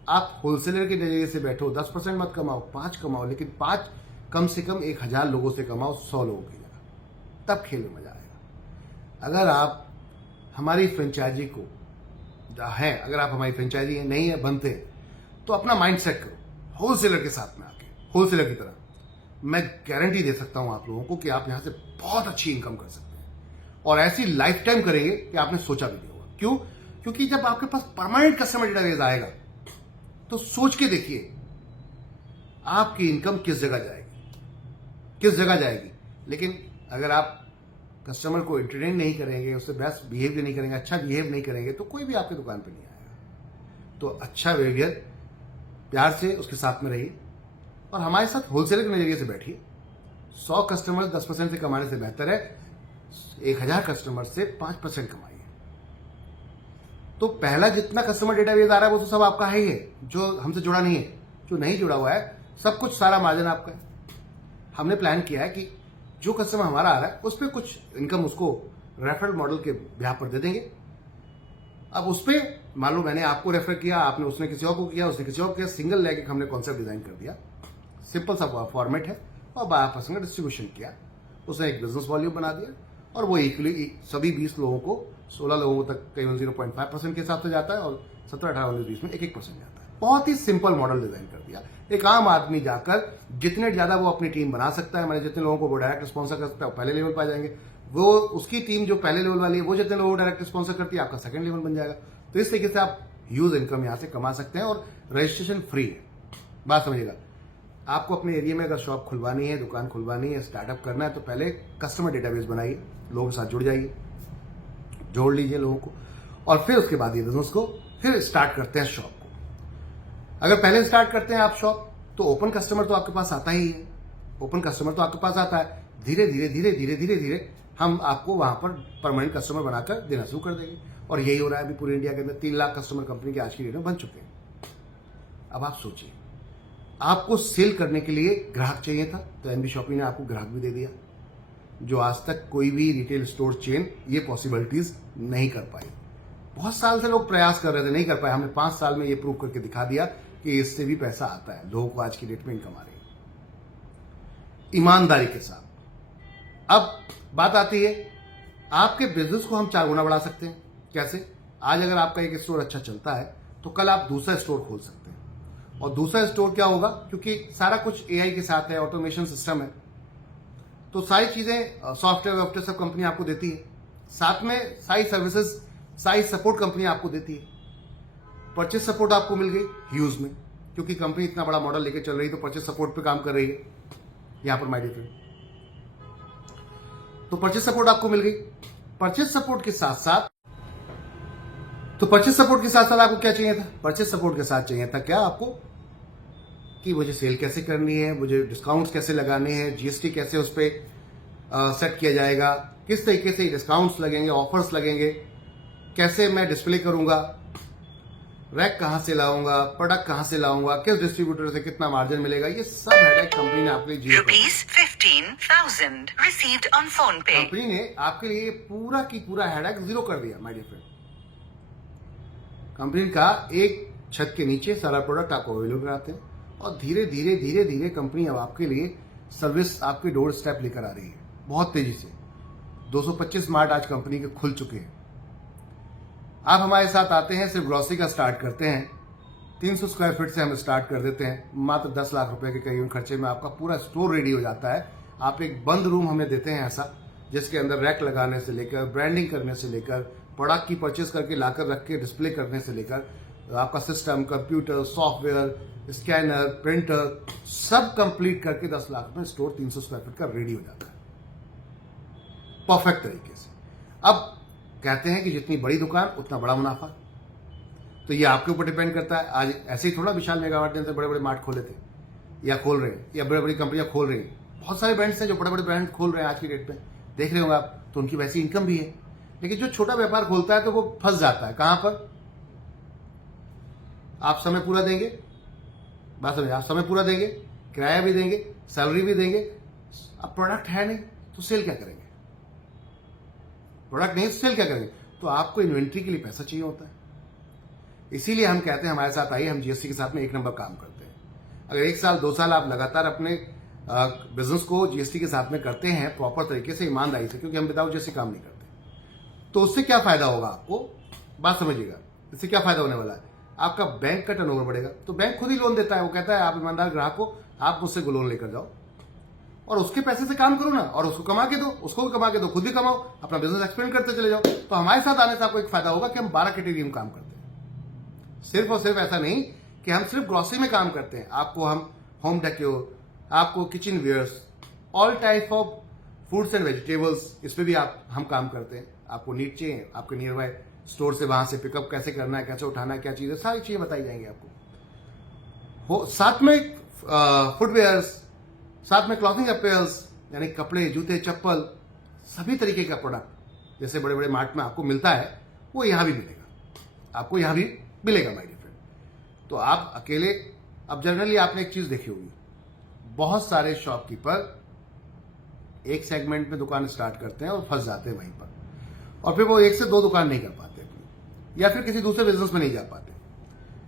आप होलसेलर के नजरिए से बैठो, 10% मत कमाओ, 5 कमाओ, लेकिन 5 कम से कम 1000 लोगों से कमाओ, 100 लोगों की जगह, तब खेल में मजा आएगा। अगर आप हमारी फ्रेंचाइजी को है, अगर आप हमारी फ्रेंचाइजी है नहीं है, बनते हैं, तो अपना माइंड सेट करो होलसेलर के साथ में आके, होलसेलर की तरह। मैं गारंटी दे सकता हूं आप लोगों को कि आप यहां से बहुत अच्छी इनकम कर सकते हैं, और ऐसी लाइफ टाइम करेंगे कि आपने सोचा भी नहीं होगा। क्यों? क्योंकि जब आपके पास परमानेंट कस्टमर डेटाबेस आएगा, तो सोच के देखिए आपकी इनकम किस जगह जाएगी, किस जगह जाएगी। लेकिन अगर आप कस्टमर को एंटरटेन नहीं करेंगे, उससे बेस्ट बिहेव नहीं करेंगे, अच्छा बिहेव नहीं करेंगे, तो कोई भी आपकी दुकान पे नहीं आएगा। तो अच्छा बिहेवियर, प्यार से उसके साथ में रहिए, और हमारे साथ होलसेलर के नजरिए से बैठिए। 100 कस्टमर 10% से कमाने से बेहतर है 1000 कस्टमर से 5% कमाइए। तो पहला जितना कस्टमर डेटाबेस आ रहा है वो तो सब आपका है ही है, जो हमसे जुड़ा नहीं है। जो नहीं जुड़ा हुआ है, सब कुछ सारा मार्जिन आपका है। हमने प्लान किया है कि जो कस्टमर हमारा आ रहा है उस पर कुछ इनकम उसको रेफरल मॉडल के ब्याह पर दे देंगे। अब उस पर मान लो मैंने आपको रेफर किया, आपने उसने किसी और को किया, उसने किसी और को किया, सिंगल लेग हमने कॉन्सेप्ट डिजाइन कर दिया, सिंपल सा फॉर्मेट है, और 12% का डिस्ट्रीब्यूशन किया, उसने एक बिजनेस वॉल्यूम बना दिया, और वो इक्वली सभी 20 लोगों को, 16 लोगों तक कई 0.5% के हिसाब से जाता है, और 17, 18, 19, 20 में 1% जाता है। बहुत ही सिंपल मॉडल डिजाइन कर दिया। एक आम आदमी जाकर जितने ज्यादा वो अपनी टीम बना सकता है, मैंने जितने लोगों को वो डायरेक्ट स्पॉन्सर करता है वो पहले लेवल पर आ जाएंगे, वो उसकी टीम जो पहले लेवल वाली है वो जितने लोगों को डायरेक्ट स्पॉन्सर करती है आपका सेकंड लेवल बन जाएगा। तो इस तरीके से आप ह्यूज इनकम यहां से कमा सकते हैं, और रजिस्ट्रेशन फ्री है। बात समझिएगा, आपको अपने एरिया में अगर शॉप खुलवानी है, दुकान खुलवानी है, स्टार्टअप करना है, तो पहले कस्टमर डेटाबेस बनाइए, लोगों के साथ जुड़ जाइए, जोड़ लीजिए लोगों को, और फिर उसके बाद ये बिजनेस को फिर स्टार्ट करते हैं शॉप को। अगर पहले स्टार्ट करते हैं आप शॉप, तो ओपन कस्टमर तो आपके पास आता ही है, ओपन कस्टमर तो आपके पास आता है, धीरे धीरे धीरे धीरे धीरे धीरे हम आपको वहां पर परमानेंट कस्टमर बनाकर देना शुरू कर देंगे। और यही हो रहा है अभी पूरे इंडिया के अंदर, 3 लाख कस्टमर कंपनी के आज की डेट में बन चुके हैं। अब आप सोचिए, आपको सेल करने के लिए ग्राहक चाहिए था, तो एनबी शॉपिंग ने आपको ग्राहक भी दे दिया, जो आज तक कोई भी रिटेल स्टोर चेन ये पॉसिबिलिटीज नहीं कर पाई। बहुत साल से लोग प्रयास कर रहे थे, नहीं कर पाए। हमने 5 साल में ये प्रूव करके दिखा दिया कि इससे भी पैसा आता है, लोगों को आज की डेट में इनकम आ रही है ईमानदारी के साथ। अब बात आती है, आपके बिजनेस को हम 4 गुना बढ़ा सकते हैं। कैसे? आज अगर आपका एक स्टोर अच्छा चलता है, तो कल आप दूसरा स्टोर खोल सकते हैं, और दूसरा स्टोर क्या होगा, क्योंकि सारा कुछ एआई के साथ है, ऑटोमेशन सिस्टम है, तो सारी चीजें सॉफ्टवेयर सब कंपनी आपको देती है, साथ में सारी सर्विसेज, सारी सपोर्ट कंपनी आपको देती है। परचेज सपोर्ट आपको मिल गई ह्यूज में, क्योंकि कंपनी इतना बड़ा मॉडल लेके चल रही है, तो परचेज सपोर्ट पे काम कर रही है यहां पर माय डियर फ्रेंड। तो परचेज सपोर्ट आपको मिल गई। परचेज सपोर्ट के साथ साथ आपको क्या चाहिए था? परचेज सपोर्ट के साथ चाहिए था क्या आपको, कि मुझे सेल कैसे करनी है, मुझे डिस्काउंट्स कैसे लगाने हैं, जीएसटी कैसे उस पर सेट किया जाएगा, किस तरीके से डिस्काउंट्स लगेंगे, ऑफर्स लगेंगे, कैसे मैं डिस्प्ले करूंगा, रैक कहां से लाऊंगा, प्रोडक्ट कहां से लाऊंगा, किस डिस्ट्रीब्यूटर से कितना मार्जिन मिलेगा, ये सब हेडेक कंपनी ने आपके लिए ₹15,000 received on PhonePe। कंपनी ने आपके लिए पूरा की पूरा हेडेक जीरो कर दिया माय डियर फ्रेंड। कंपनी का एक छत के नीचे सारा प्रोडक्ट आपको अवेलेबल कराते हैं, और धीरे धीरे धीरे धीरे कंपनी अब आपके लिए सर्विस आपके डोर स्टेप लेकर आ रही है बहुत तेजी से। 225 मार्ट आज कंपनी के खुल चुके हैं। आप हमारे साथ आते हैं, सिर्फ ग्रोसरी का स्टार्ट करते हैं, 300 स्क्वायर फीट से हम स्टार्ट कर देते हैं, मात्र 10 लाख रुपए के करीब खर्चे में आपका पूरा स्टोर रेडी हो जाता है। आप एक बंद रूम हमें देते हैं ऐसा, जिसके अंदर रैक लगाने से लेकर, ब्रांडिंग करने से लेकर, प्रोडक्ट की परचेज करके लाकर रख के डिस्प्ले करने से लेकर, आपका system, computer, software, scanner, printer, सब कंप्लीट करके 10 लाख में स्टोर 300 स्क्वायर फीट का रेडी हो जाता है परफेक्ट तरीके से। अब कहते हैं कि जितनी बड़ी दुकान उतना बड़ा मुनाफा, तो ये आपके ऊपर डिपेंड करता है। आज ऐसे ही थोड़ा विशाल मेगावाट ने बड़े बड़े मार्ट खोले थे, या खोल रहे हैं, या बड़ी बड़ी कंपनियां खोल रही हैं। बहुत सारे ब्रांड्स हैं जो बड़े बड़े ब्रांड खोल रहे हैं आज की डेट में, देख रहे होंगे आप, तो उनकी वैसी इनकम भी है। लेकिन जो छोटा व्यापार खोलता है तो वो फंस जाता है कहां पर, आप समय पूरा देंगे, बात समझे, आप समय पूरा देंगे, किराया भी देंगे, सैलरी भी देंगे, अब प्रोडक्ट है नहीं तो सेल क्या करेंगे? प्रोडक्ट नहीं तो सेल क्या करेंगे? तो आपको इन्वेंट्री के लिए पैसा चाहिए होता है। इसीलिए हम कहते हैं हमारे साथ आइए, हम जीएसटी के साथ में एक नंबर काम करते हैं। अगर 1 साल 2 साल आप लगातार अपने बिजनेस को जीएसटी के साथ में करते हैं प्रॉपर तरीके से, ईमानदारी से, क्योंकि हम विदाउट जीएसटी काम नहीं करते, तो उससे क्या फायदा होगा आपको, बात समझिएगा। इससे क्या फायदा होने वाला है? आपका बैंक का टर्नओवर बढ़ेगा, तो बैंक खुद ही लोन देता है। वो कहता है आप ईमानदार ग्राहक को, आप मुझसे लोन लेकर जाओ और उसके पैसे से काम करो ना, और उसको कमा के दो, उसको भी कमा के दो, खुद भी कमाओ, अपना बिजनेस एक्सपेंड करते चले जाओ। तो हमारे साथ आने से आपको एक फायदा होगा कि हम 12 कैटेगरी में काम करते हैं। सिर्फ और सिर्फ ऐसा नहीं कि हम सिर्फ ग्रोसरी में काम करते हैं, आपको हम होम डेकोर, आपको kitchen wares, all type of fruits and vegetables, इस पे भी हम काम करते हैं। आपको नीड चाहिए, आपके नियर बाय स्टोर से वहां से पिकअप कैसे करना है, कैसे उठाना है, क्या चीजें, सारी चीजें बताई जाएंगी आपको। साथ में फुटवेयर्स, साथ में क्लॉथिंग अपीयर्स, यानी कपड़े, जूते, चप्पल, सभी तरीके का प्रोडक्ट जैसे बड़े बड़े मार्ट में आपको मिलता है, वो यहां भी मिलेगा, आपको यहां भी मिलेगा माय डियर फ्रेंड। तो आप अकेले, अब जनरली आपने एक चीज देखी होगी, बहुत सारे शॉपकीपर एक सेगमेंट में दुकान स्टार्ट करते हैं और फंस जाते हैं वहीं पर, और फिर वो 1 से 2 दुकान नहीं कर पाते अपनी, या फिर किसी दूसरे बिजनेस में नहीं जा पाते।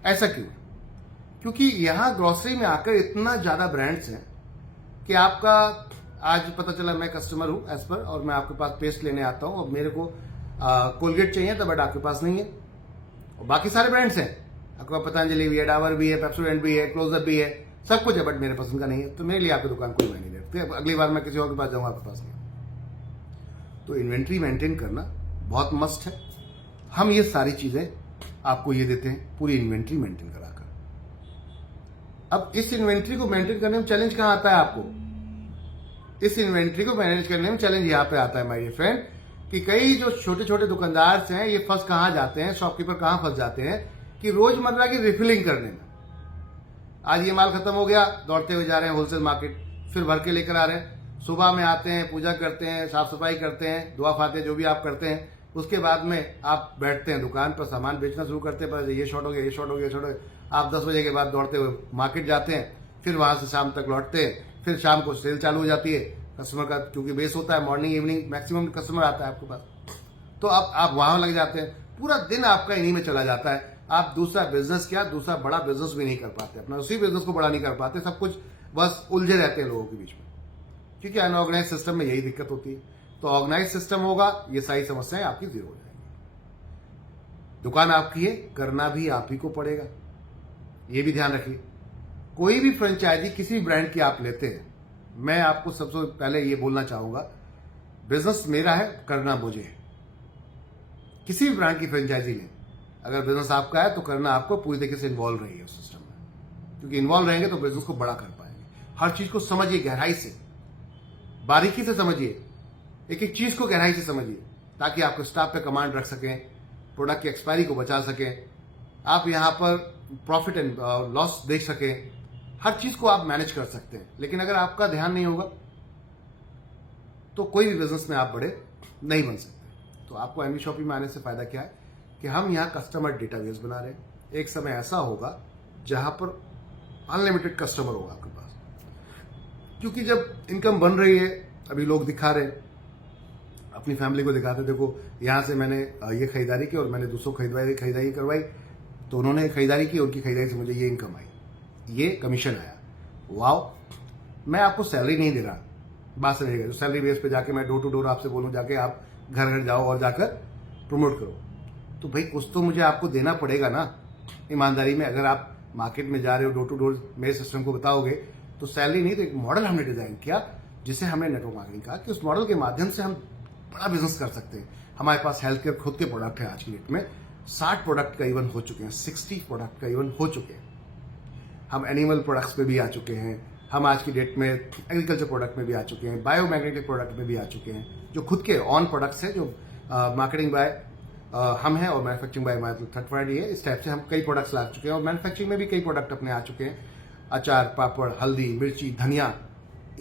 ऐसा क्यों? क्योंकि यहां ग्रोसरी में आकर इतना ज्यादा ब्रांड्स हैं कि आपका आज पता चला मैं कस्टमर हूं एज पर, और मैं आपके पास पेस्ट लेने आता हूं, और मेरे को कोलगेट चाहिए था बट आपके पास नहीं है, और बाकी सारे ब्रांड्स हैं, आपके पास पतंजलि भी है, डाबर भी है, पेप्सोडेंट भी है, क्लोजअप भी है, सब कुछ है, बट मेरे पसंद का नहीं है, तो मेरे लिए आपकी दुकान कोई मायने नहीं रखती। अगली बार मैं किसी और के पास जाऊंगा, आपके पास नहीं। तो इन्वेंट्री मेंटेन करना बहुत मस्ट है। हम ये सारी चीजें आपको ये देते हैं, पूरी इन्वेंट्री मेंटेन कराकर। अब इस इन्वेंट्री को मेंटेन करने में चैलेंज कहां आता है आपको? इस इन्वेंट्री को मैनेज करने में चैलेंज यहां पे आता है माय डियर फ्रेंड, कि कई जो छोटे छोटे दुकानदार हैं ये फंस कहां जाते हैं, शॉपकीपर कहां फंस जाते हैं कि रोजमर्रा की रिफिलिंग करने में। आज ये माल खत्म हो गया, दौड़ते हुए जा रहे हैं होलसेल मार्केट, फिर भर के लेकर आ रहे हैं, सुबह में आते हैं, पूजा करते हैं, साफ सफाई करते हैं, दुआ फाते जो भी आप करते हैं, उसके बाद में आप बैठते हैं दुकान पर, सामान बेचना शुरू करते हैं, पर ये शॉर्ट हो गया, ये शॉर्ट हो गया, ये शॉर्ट हो गया। आप 10 बजे के बाद दौड़ते हुए मार्केट जाते हैं, फिर वहां से शाम तक लौटते हैं, फिर शाम को सेल चालू हो जाती है कस्टमर का, क्योंकि बेस होता है मॉर्निंग इवनिंग मैक्सिमम कस्टमर आता है आपके पास, तो आप वहां लग जाते हैं, पूरा दिन आपका इन्हीं में चला जाता है। आप दूसरा बिजनेस क्या, दूसरा बड़ा बिजनेस भी नहीं कर पाते, अपना उसी बिजनेस को बड़ा नहीं कर पाते, सब कुछ बस उलझे रहते हैं लोगों के बीच में, क्योंकि अनऑर्गेनाइज सिस्टम में यही दिक्कत होती है। तो ऑर्गेनाइज सिस्टम होगा, ये सारी समस्याएं आपकी जीरो हो जाएंगी। दुकान आपकी है, करना भी आप ही को पड़ेगा, ये भी ध्यान रखिए। कोई भी फ्रेंचाइजी किसी भी ब्रांड की आप लेते हैं, मैं आपको सबसे पहले ये बोलना चाहूंगा, बिजनेस मेरा है, करना मुझे है। किसी भी ब्रांड की फ्रेंचाइजी लें, अगर बिजनेस आपका है तो करना आपको पूरी तरीके से इन्वॉल्व रहिए उस सिस्टम में, क्योंकि इन्वॉल्व रहेंगे तो बिजनेस को बड़ा कर पाएंगे। हर चीज को समझिए, गहराई से, बारीकी से समझिए, एक एक चीज को गहराई से समझिए, ताकि आपको स्टाफ पे कमांड रख सकें, प्रोडक्ट की एक्सपायरी को बचा सकें, आप यहां पर प्रॉफिट एंड लॉस देख सकें, हर चीज को आप मैनेज कर सकते हैं। लेकिन अगर आपका ध्यान नहीं होगा तो कोई भी बिजनेस में आप बड़े नहीं बन सकते। तो आपको एमवी शॉपिंग में आने से फायदा क्या है कि हम यहाँ कस्टमर डेटाबेस बना रहे हैं। एक समय ऐसा होगा जहां पर अनलिमिटेड कस्टमर होगा आपके पास, क्योंकि जब इनकम बन रही है, अभी लोग दिखा रहे हैं, अपनी फैमिली को दिखाते, देखो यहां से मैंने ये खरीदारी की और मैंने दूसरों खरीदारी करवाई, तो उन्होंने खरीदारी की, उनकी खरीदारी से मुझे ये इनकम आई, ये कमीशन आया। वाओ, मैं आपको सैलरी नहीं दे रहा, बात समझिएगा। जो सैलरी बेस पे जाके मैं डोर टू डोर आपसे बोलूं, जाके आप घर घर जाओ और जाकर प्रमोट करो, तो भाई कुछ तो मुझे आपको देना पड़ेगा ना ईमानदारी में। अगर आप मार्केट में जा रहे हो, डोर टू डोर मेरे सिस्टम को बताओगे, तो सैलरी नहीं, तो एक मॉडल हमने डिजाइन किया, जिसे हमने नेटवर्क मार्केटिंग कहा, कि उस मॉडल के माध्यम से हम बड़ा बिजनेस कर सकते हैं। हमारे पास हेल्थ केयर खुद के प्रोडक्ट है, आज की डेट में 60 प्रोडक्ट का इवन हो चुके हैं, 60 प्रोडक्ट का इवन हो चुके हैं। हम एनिमल प्रोडक्ट्स पे भी आ चुके हैं, हम आज की डेट में एग्रीकल्चर प्रोडक्ट में भी आ चुके हैं, बायोमैग्नेटिक प्रोडक्ट में भी आ चुके हैं, जो खुद के ऑन प्रोडक्ट्स हैं, जो मार्केटिंग बाय हम हैं और मैन्युफैक्चरिंग बाय हमारे थर्ड पार्टी है। इस टाइप से हम कई प्रोडक्ट्स ला चुके हैं, और मैन्युफैक्चरिंग में भी कई प्रोडक्ट अपने आ चुके हैं। अचार, पापड़, हल्दी, मिर्ची, धनिया,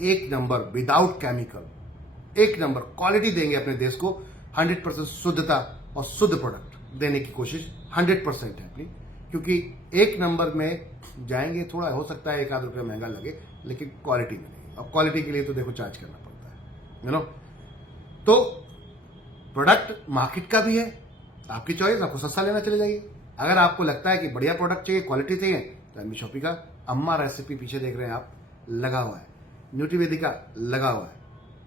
एक नंबर विदाउट केमिकल, एक नंबर क्वालिटी देंगे अपने देश को। 100% शुद्धता और शुद्ध प्रोडक्ट देने की कोशिश 100% है अपनी, क्योंकि एक नंबर में जाएंगे, थोड़ा हो सकता है एक आध रुपया महंगा लगे, लेकिन क्वालिटी में नहीं। अब क्वालिटी के लिए तो देखो चार्ज करना पड़ता है, यू नो। तो प्रोडक्ट मार्केट का भी है, आपकी चॉइस, आपको सस्ता लेना चले जाइए। अगर आपको लगता है कि बढ़िया प्रोडक्ट चाहिए, क्वालिटी चाहिए, तो एमबी शॉपी का अम्मा रेसिपी पीछे देख रहे हैं आप, लगा हुआ है, न्यूट्रीवेदिका लगा हुआ है,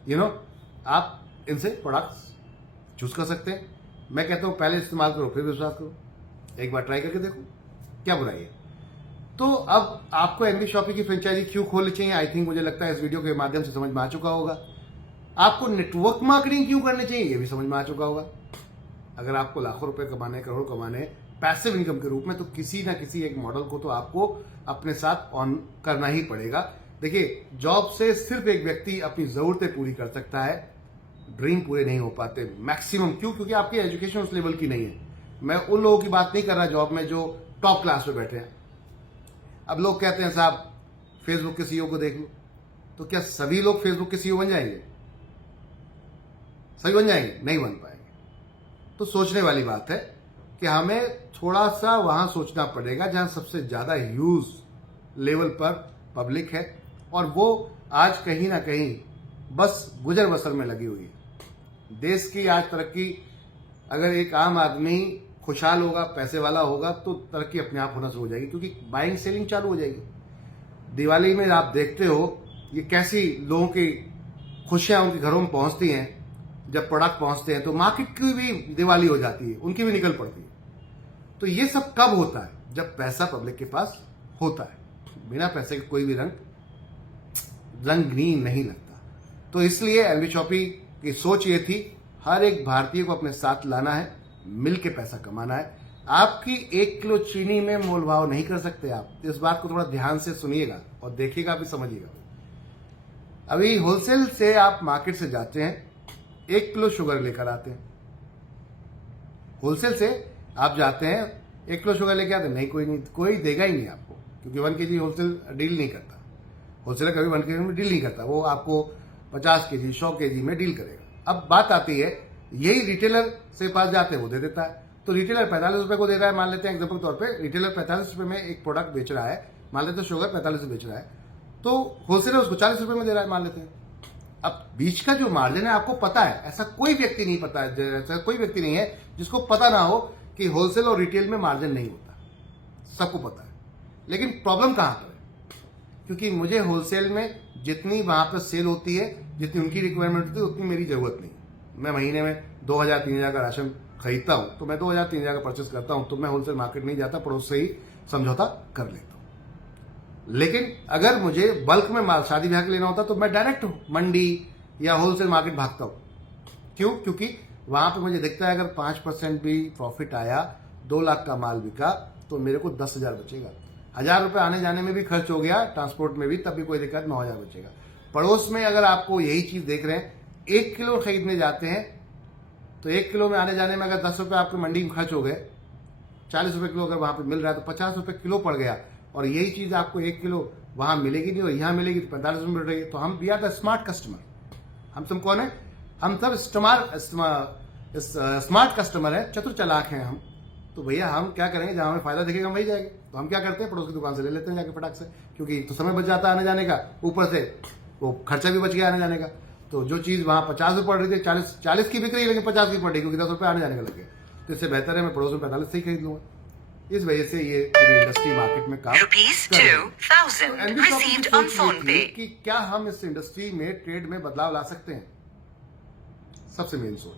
यू नो। आप इनसे प्रोडक्ट्स चूज कर सकते हैं। मैं कहता हूं पहले इस्तेमाल करो फिर विश्वास करो, एक बार ट्राई करके देखो, क्या बुराई है। तो अब आपको एमबी शॉपी की फ्रेंचाइजी क्यों खोलनी चाहिए, आई थिंक मुझे लगता है इस वीडियो के माध्यम से समझ में आ चुका होगा। आपको नेटवर्क मार्केटिंग क्यों करनी चाहिए, ये भी समझ में आ चुका होगा। अगर आपको लाखों रुपए कमाने, करोड़ कमाने पैसिव इनकम के रूप में, तो किसी ना किसी एक मॉडल को तो आपको अपने साथ ऑन करना ही पड़ेगा। देखिए, जॉब से सिर्फ एक व्यक्ति अपनी जरूरतें पूरी कर सकता है, ड्रीम पूरे नहीं हो पाते मैक्सिमम। क्यों? क्योंकि आपकी एजुकेशन उस लेवल की नहीं है। मैं उन लोगों की बात नहीं कर रहा जॉब में जो टॉप क्लास पे बैठे हैं। अब लोग कहते हैं साहब फेसबुक के सीईओ को देख लो, तो क्या सभी लोग फेसबुक के सीईओ बन जाएंगे? सही बन जाएंगे? नहीं बन पाएंगे। तो सोचने वाली बात है कि हमें थोड़ा सा वहां सोचना पड़ेगा जहां सबसे ज्यादा ह्यूज लेवल पर पब्लिक है, और वो आज कहीं ना कहीं बस गुजर बसर में लगी हुई है। देश की आज तरक्की, अगर एक आम आदमी खुशहाल होगा, पैसे वाला होगा, तो तरक्की अपने आप होना शुरू हो जाएगी, क्योंकि बाइंग सेलिंग चालू हो जाएगी। दिवाली में आप देखते हो ये कैसी लोगों की खुशियां उनके घरों में पहुंचती हैं। जब प्रोडक्ट पहुंचते हैं तो मार्केट की भी दिवाली हो जाती है, उनकी भी निकल पड़ती है। तो ये सब कब होता है? जब पैसा पब्लिक के पास होता है। बिना पैसे के कोई भी रंगीन नहीं लगता। तो इसलिए एमबी शॉपी की सोच ये थी, हर एक भारतीय को अपने साथ लाना है, मिल के पैसा कमाना है। आपकी 1 किलो चीनी में मोल भाव नहीं कर सकते आप। इस बात को थोड़ा ध्यान से सुनिएगा और देखिएगा भी, समझिएगा। अभी होलसेल से आप मार्केट से जाते हैं, 1 किलो शुगर लेकर आते हैं। होलसेल से आप जाते हैं, 1 किलो शुगर लेके आते हैं, नहीं कोई देगा ही नहीं आपको, क्योंकि 1 kg होलसेल डील नहीं करता। होलसेलर कभी 1 kg में डील नहीं करता, वो आपको 50 kg 100 kg में डील करेगा। अब बात आती है, यही रिटेलर से पास जाते हैं, वो दे देता है। तो रिटेलर 45 रुपए को दे रहा है, मान लेते हैं एग्जाम्पल तौर पे, रिटेलर 45 रुपए में एक प्रोडक्ट बेच रहा है, मान लेते हैं शुगर 45 में बेच रहा है, तो होलसेलर उसको 40 रुपए में दे रहा है, मान लेते हैं। अब बीच का जो मार्जिन है आपको पता है, ऐसा कोई व्यक्ति नहीं पता है, ऐसा कोई व्यक्ति नहीं है जिसको पता ना हो कि होलसेल और रिटेल में मार्जिन नहीं होता, सबको पता है। लेकिन प्रॉब्लम कहां पर है? क्योंकि मुझे होलसेल में जितनी वहां पर सेल होती है, जितनी उनकी रिक्वायरमेंट होती है, उतनी मेरी जरूरत नहीं। मैं महीने में 2000-3000 का राशन खरीदता हूं, तो मैं 2000-3000 का परचेस करता हूं, तो मैं होलसेल मार्केट नहीं जाता, पड़ोस से ही समझौता कर लेता हूं। लेकिन अगर मुझे बल्क में माल शादी ब्याह के लेना होता, तो मैं डायरेक्ट मंडी या होलसेल मार्केट भागता हूं। क्यों? क्योंकि वहां पे मुझे दिखता है अगर 5% भी प्रॉफिट आया, 2 लाख का माल बिका, तो मेरे को 10,000 बचेगा। 1,000 रुपए आने जाने में भी खर्च हो गया, ट्रांसपोर्ट में भी, तब भी कोई दिक्कत, 9,000 बचेगा। पड़ोस में अगर आपको यही चीज देख रहे हैं, 1 किलो खरीदने जाते हैं, तो 1 किलो में आने जाने में अगर 10 रुपए आपके मंडी में खर्च हो गए, 40 रुपए किलो अगर वहां पे मिल रहा है, तो 50 रुपए किलो पड़ गया। और यही चीज आपको 1 किलो वहां मिलेगी नहीं और यहां मिलेगी तो 45 रुपए मिल रही है। तो हम we are the smart customer. हम सब कौन है? हम सब स्मार्ट कस्टमर है, चतुर चालाक हैं हम। तो भैया हम क्या करेंगे, जहां हमें फायदा दिखेगा हम वही जाएंगे। तो हम क्या करते हैं, पड़ोस की दुकान से ले लेते हैं जाके फटाक से, क्योंकि तो समय बच जाता है आने जाने का, ऊपर से वो खर्चा भी बच गया आने जाने का। तो जो चीज वहां 50 रुपए पड़ रही थी, 40 की बिक रही है, लेकिन 50 की पड़ रही, क्योंकि 10 रुपए आने जाने का लगे। तो इससे बेहतर है मैं पड़ोस में 45 से ही खरीद लूंगा। इस वजह से ये पूरी इंडस्ट्री मार्केट में काम ₹2,000 received on phone pay. कि क्या हम इस इंडस्ट्री में ट्रेड में बदलाव ला सकते हैं। सबसे मेन सोच,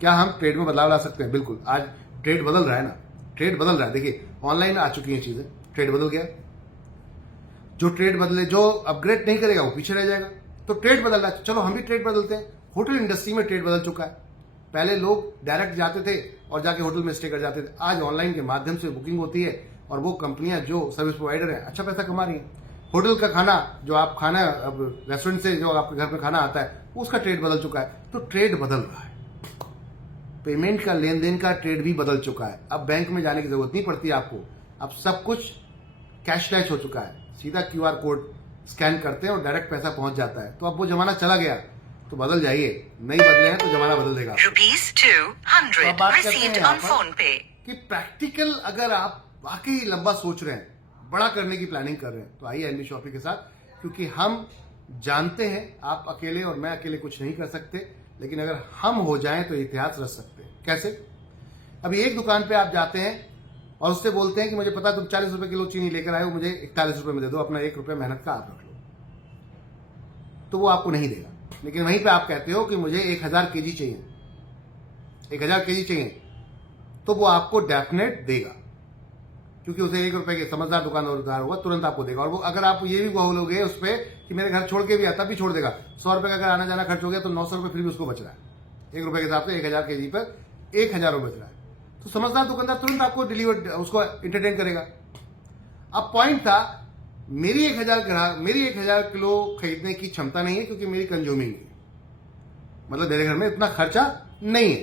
क्या हम ट्रेड में बदलाव ला सकते हैं? बिल्कुल। आज ट्रेड बदल रहा है ना, ट्रेड बदल रहा है। देखिए ऑनलाइन आ चुकी हैं चीजें, ट्रेड बदल गया। जो ट्रेड बदले, जो अपग्रेड नहीं करेगा वो पीछे रह जाएगा। तो ट्रेड बदल रहा है, चलो हम भी ट्रेड बदलते हैं। होटल इंडस्ट्री में ट्रेड बदल चुका है। पहले लोग डायरेक्ट जाते थे और जाके होटल में स्टे कर जाते थे। आज ऑनलाइन के माध्यम से बुकिंग होती है और वो कंपनियां जो सर्विस प्रोवाइडर है अच्छा पैसा कमा रही है। होटल का खाना जो आप खाना, अब रेस्टोरेंट से जो आपके घर पे खाना आता है, उसका ट्रेड बदल चुका है। तो ट्रेड बदल रहा है। पेमेंट का, लेन देन का ट्रेड भी बदल चुका है। अब बैंक में जाने की जरूरत नहीं पड़ती आपको। अब सब कुछ कैशलेस हो चुका है। सीधा QR कोड स्कैन करते हैं और डायरेक्ट पैसा पहुंच जाता है। तो अब वो जमाना चला गया। तो बदल जाइए, नहीं बदले हैं तो जमाना बदल देगा। ₹200 received on phone pay. कि प्रैक्टिकल अगर आप वाकई लंबा सोच रहे हैं, बड़ा करने की प्लानिंग कर रहे हैं, तो आइए एनबी शॉपी के साथ, क्योंकि हम जानते हैं आप अकेले और मैं अकेले कुछ नहीं कर सकते, लेकिन अगर हम हो जाएं तो इतिहास रच सकते हैं। कैसे? अभी एक दुकान पे आप जाते हैं और उससे बोलते हैं कि मुझे पता तुम 40 रुपए किलो चीनी लेकर आए हो, मुझे 41 रुपए में दे दो, अपना 1 रुपया मेहनत का आप रख लो, तो वो आपको नहीं देगा। लेकिन वहीं पे आप कहते हो कि मुझे 1000 केजी चाहिए, 1000 केजी चाहिए, तो वो आपको डेफिनेट देगा, क्योंकि उसे 1 रुपए के समझदार दुकानदार होगा, तुरंत आपको देगा। और वो अगर आप ये भी बोलोगे उस पर कि मेरे घर छोड़ के भी आता, भी छोड़ देगा। 100 रुपए का अगर आना जाना खर्च हो गया तो 900 रुपए फिर भी उसको बच रहा है। 1 रुपए के हिसाब से 1000 केजी पर 1000 रुपए बच रहा है, तो समझदार दुकानदार तुरंत आपको डिलीवर उसको एंटरटेन करेगा। अब पॉइंट था, मेरी 1000 किलो खरीदने की क्षमता नहीं है, क्योंकि मेरी कंज्यूमिंग नहीं है, मतलब मेरे घर में इतना खर्चा नहीं है,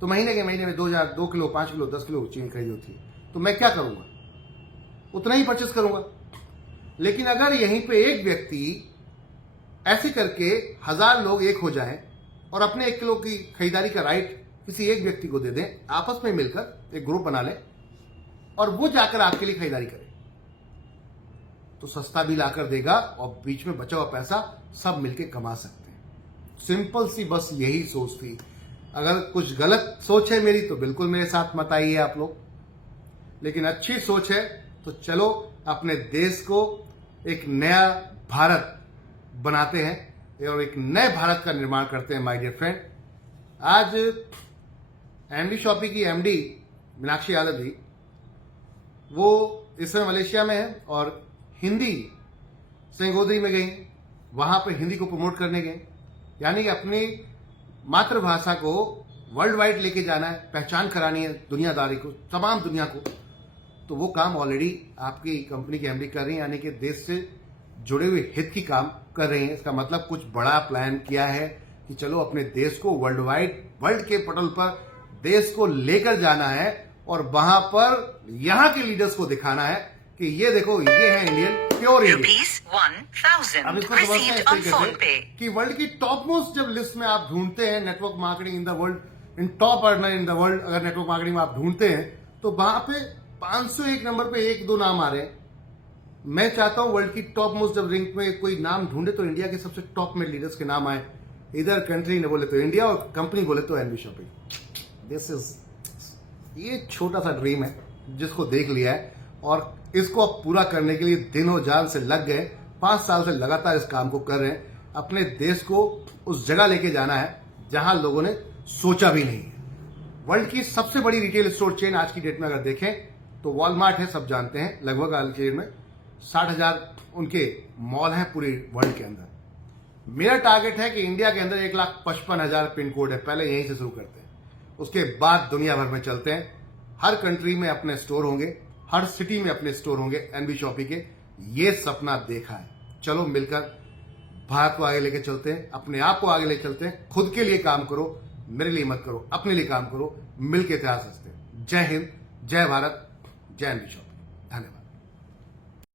तो महीने के महीने में 2 किलो 5 किलो 10 किलो चीनी खरीदी होती है, तो मैं क्या करूंगा? उतना ही परचेस करूंगा। लेकिन अगर यहीं पे एक व्यक्ति ऐसे करके 1000 लोग एक हो जाएं और अपने 1 किलो की खरीदारी का राइट किसी एक व्यक्ति को दे दें, आपस में मिलकर एक ग्रुप बना लें और वो जाकर आपके लिए खरीदारी करे, तो सस्ता भी लाकर देगा और बीच में बचा हुआ पैसा सब मिलके कमा सकते हैं। सिंपल सी बस यही सोच थी। अगर कुछ गलत सोच है मेरी तो बिल्कुल मेरे साथ मत आइए आप लोग, लेकिन अच्छी सोच है तो चलो अपने देश को एक नया भारत बनाते हैं और एक नए भारत का निर्माण करते हैं। माय डियर फ्रेंड, आज एनबी शॉपी की एमडी मीनाक्षी यादव जी, वो इस समय मलेशिया में है और हिंदी सेंगोदरी में गई, वहां पर हिंदी को प्रमोट करने गए, यानी कि अपनी मातृभाषा को वर्ल्ड वाइड लेके जाना है, पहचान करानी है दुनियादारी को, तमाम दुनिया को। तो वो काम ऑलरेडी आपकी कंपनी की एमडी कर रही है, यानी कि देश से जुड़े हुए हित की काम कर रही है। इसका मतलब कुछ बड़ा प्लान किया है कि चलो अपने देश को वर्ल्ड के पटल पर देश को लेकर जाना है और वहां पर यहां के लीडर्स को दिखाना है कि ये देखो, ये है Indian, pure Indian. ₹1000 received on PhonePe. कि वर्ल्ड की टॉप मोस्ट जब लिस्ट में आप ढूंढते हैं network marketing in the world, in top earner in the world, अगर नेटवर्क मार्केटिंग में आप ढूंढते हैं तो वहां पे 501 नंबर पे 1-2 नाम आ रहे हैं। मैं चाहता हूं वर्ल्ड की टॉप मोस्ट जब रैंक में कोई नाम ढूंढे तो इंडिया के सबसे टॉप में लीडर्स के नाम आए। इधर कंट्री ने बोले तो इंडिया और कंपनी बोले तो एनबी शॉपिंग। दिस इज, ये छोटा सा ड्रीम है जिसको देख लिया है और इसको अब पूरा करने के लिए दिनों जान से लग गए। 5 साल से लगातार इस काम को कर रहे हैं। अपने देश को उस जगह लेके जाना है जहां लोगों ने सोचा भी नहीं है। वर्ल्ड की सबसे बड़ी रिटेल स्टोर चेन आज की डेट में अगर देखें तो वॉलमार्ट है, सब जानते हैं, लगभग आज की डेट में 60,000 उनके मॉल हैं पूरे वर्ल्ड के अंदर। मेरा टारगेट है कि इंडिया के अंदर 1,55,000 पिन कोड है, पहले यहीं से शुरू करते हैं, उसके बाद दुनिया भर में चलते हैं। हर कंट्री में अपने स्टोर होंगे, हर सिटी में अपने स्टोर होंगे एनबी शॉपी के। ये सपना देखा है, चलो मिलकर भारत को आगे लेके चलते हैं, अपने आप को आगे लेके चलते हैं। खुद के लिए काम करो, मेरे लिए मत करो, अपने लिए काम करो, मिलकर इतिहास रचते हैं। जय हिंद, जय भारत, जय एनबी शॉपी।